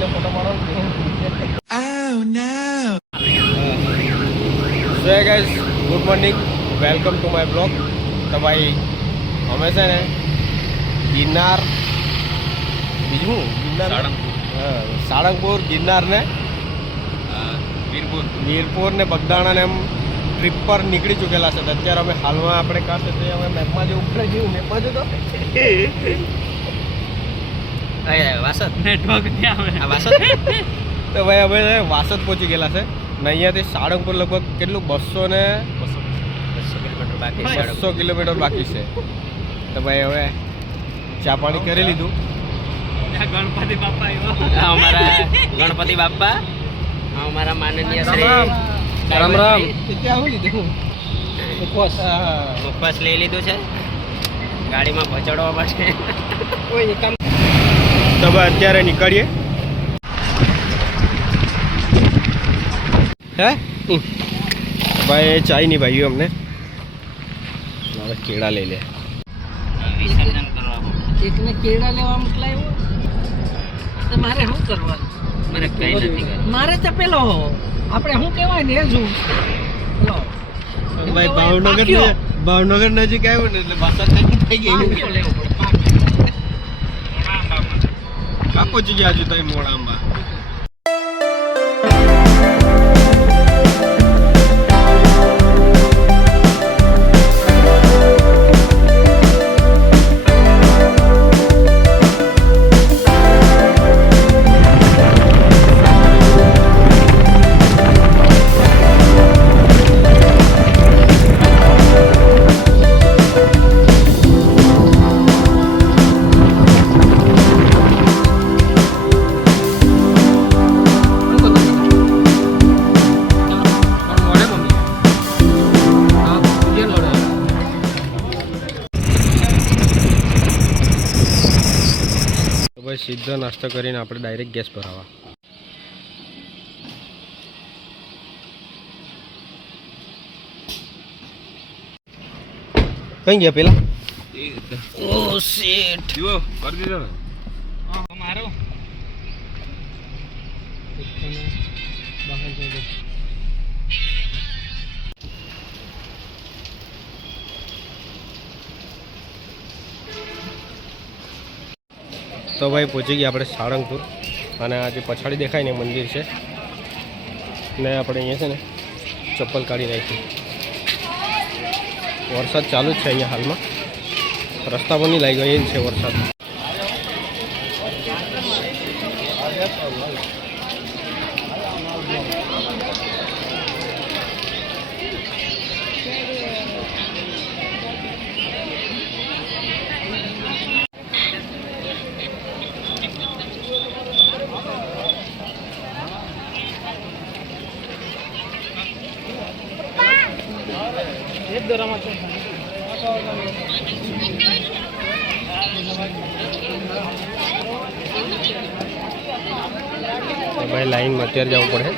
ને ફોટો પાડો so guys good morning welcome to my blog તો ભાઈ અમે છે ને ગિરનાર બીજું ગિરનાર સાળંગપુર ગિરનાર ને વીરપુર ને બગદાણા ને એમ ટ્રીપ પર નીકળી ચૂકેલા છે. અત્યારે અમે હાલમાં આપણે કાં છે તે અમે મેપમાં જે ઉપર જેવું મેપમાં જો તો વાસદ નેટવર્ક તો ભાઈ અમે વાસદ પહોંચી ગયેલા છે ને અહીંયાથી સાળંગપુર લગભગ કેટલું 200 કિલોમીટર બાકી છે. તો ભાઈ હવે ચા પાણી કરી લીધું. ગણપતિ બાપા અમારા ગણપતિ બાપા અમારા માનનીય શ્રી રામ રામ. ત્યાં લીધું ઉપવાસ લઈ લીધું છે ગાડીમાં પહોંચાડવા માટે. તો ભાઈ અત્યારે નીકળીએ. હે ભાઈ ચાય નહીં ભાઈઓ અમને હવે કેળા લઈ લે. વિસર્જન કરવા એકને કેળા લેવા મોકલાયો તો મારે શું કરવાનું? મારે કઈ નથી કરવાનું. મારે તો પેલો આપણે શું કહેવાય ને શું ભાઈ ભાવનગર નજીક આવ્યું ને એટલે ભાષા થઈ ગઈ. કા પહોંચી ગયા હજુ તો મોડાંબા. સીધો નાસ્તો કરીને આપણે ડાયરેક્ટ ગેસ ભરાવા. કઈ ગયા પેલા? ઓ શિટ જીવો કરી દીધો ને મારો બહાર જઈ. તો ભાઈ પહોંચી ગયા આપણે સાળંગપુર અને આ જે પછાડી દેખાય ને મંદિર છે ને આપણે અહીંયા છે ને ચપ્પલ કાઢી નાખી. વરસાદ ચાલુ જ છે અહીંયા હાલમાં, રસ્તા પર નહીં લાગી ગયો એ જ છે વરસાદ. ભાઈ લાઈનમાં અત્યારે જવું પડે.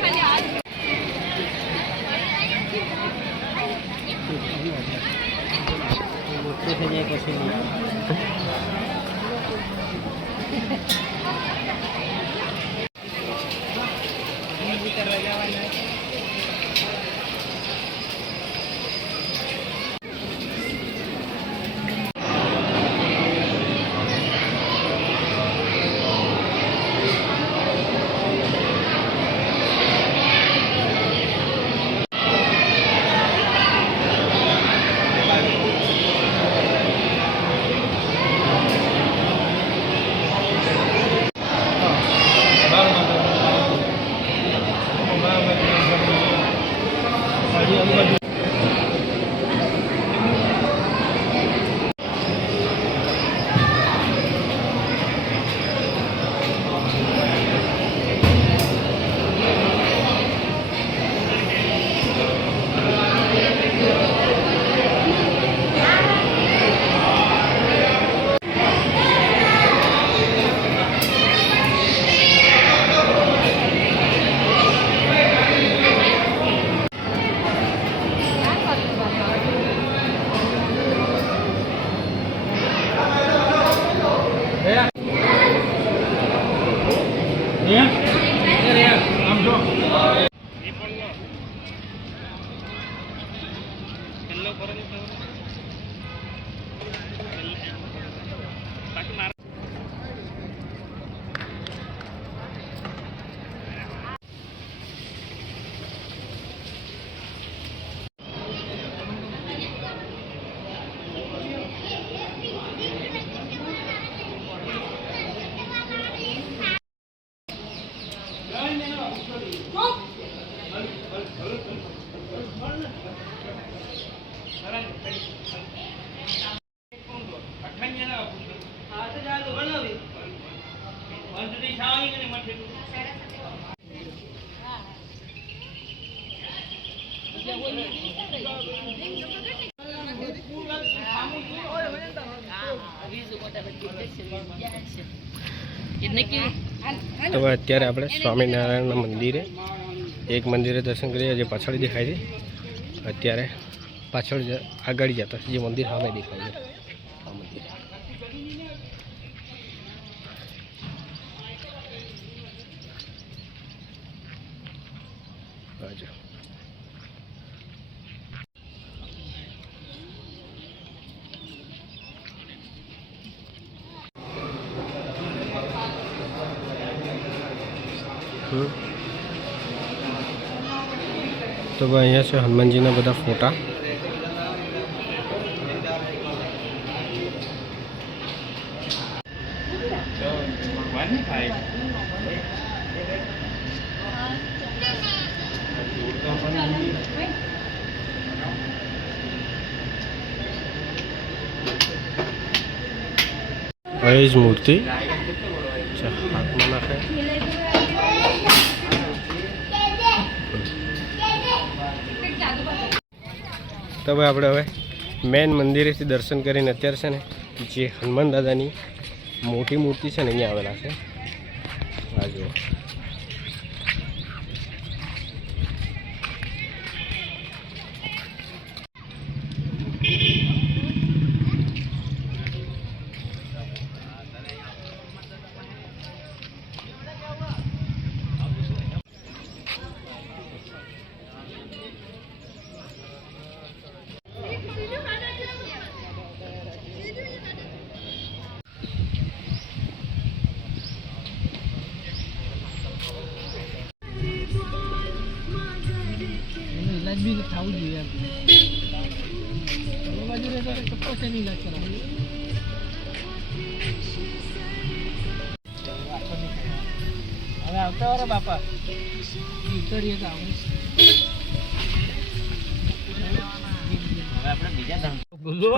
તો અત્યારે આપણે સ્વામિનારાયણના મંદિરે એક મંદિરે દર્શન કરીએ જે પાછળ દેખાય છે. અત્યારે પાછળ આગળ જતા જે મંદિર સામે દેખાય છે આ મંદિર. બાજુ તો ભાઈ અહીંયા છે હનુમાનજીના બધા ફોટા. અહીં જ મૂર્તિ હાથમાં નાખે. તો ભાઈ આપણે હવે મેન મંદિરેથી દર્શન કરીને અત્યારે છે ને જે હનુમાન દાદાની મોટી મૂર્તિ છે ને અહીંયા આવેલા છે. આ જુઓ. બી થવું જોઈએ એમ. બાજુ રહેતો તો પોતે નહીં લાગ કરાવે. હવે આવતા વાળા બાપા ઉતરીએ તો આવું. હવે આપણે બીજા ધામ બોલો.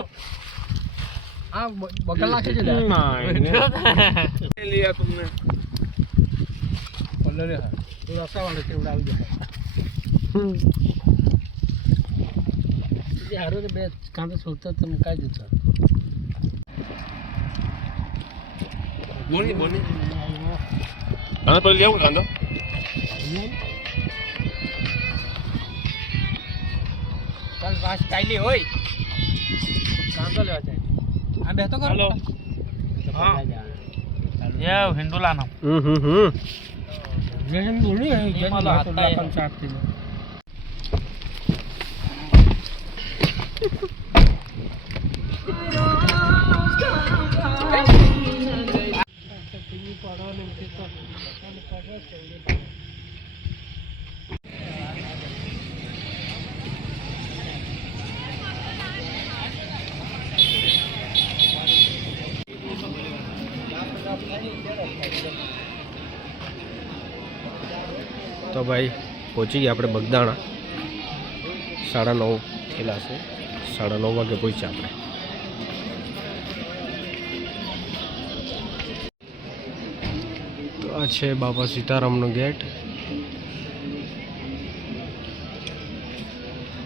આ બકલ નાખે છે લીયા તમને બોલો રે. તો રસ્તા વાળે છે ઉડાવી જાય. હારો તો બે કાંદા છોડતા તો મુકાઈ દીધા. બોની બોની કાંદા પર લેવું કાંદો કાલ વાસ કાઈલી હોય કાંદો લેવા જાય. આ બે તો કરો. હેલો હા યે હિન્દુલાનો જે હિન્દુલી હે જે માલા હાથ ચાટતી ને તો ભાઈ પહોંચી ગયા આપણે બગદાણા. 9:30 થયેલા છે. 9:30 વાગે પહોંચ્યા આપણે. તો આ છે બાપા સીતારામનો ગેટ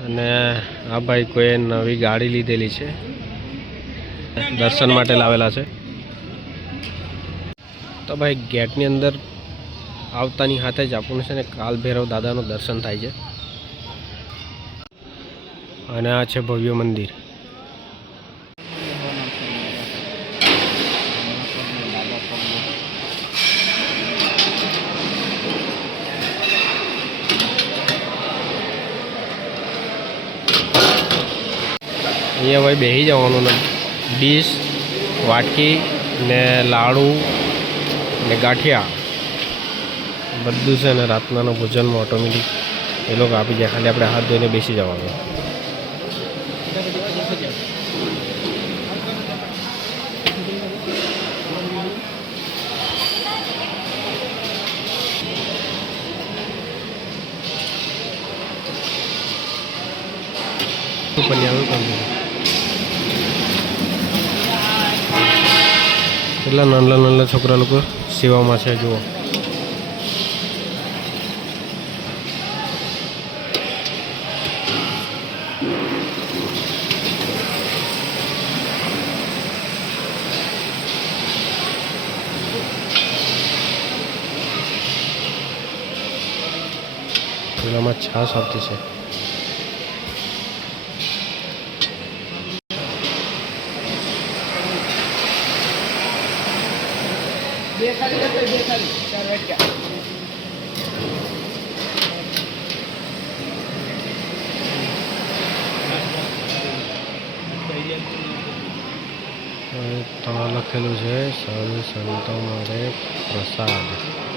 અને આ ભાઈ કોઈ નવી ગાડી લીધેલી છે દર્શન માટે લાવેલા છે. તો ભાઈ ગેટની અંદર આવતાની હાથે જ આપણને છે ને કાલ ભૈરવ દાદાનું દર્શન થાય છે. અને આ છે ભવ્ય મંદિર. અહીંયા ભાઈ બેસી જવાનું ને ડીશ વાટકી ને લાડુ ને ગાંઠિયા બધું છે ને રાતનાનું ભોજનમાં ઓટોમેટિક એ લોકો આપી જાય. ખાલી આપણે હાથ ધોઈને બેસી જવાનું. કેટલા નાના નાના છોકરા લોકો સેવામાં છે જુઓ. આમાં છાશ આવતી છે. ત્યાં લખેલું છે સંતો માટે પ્રસાદ.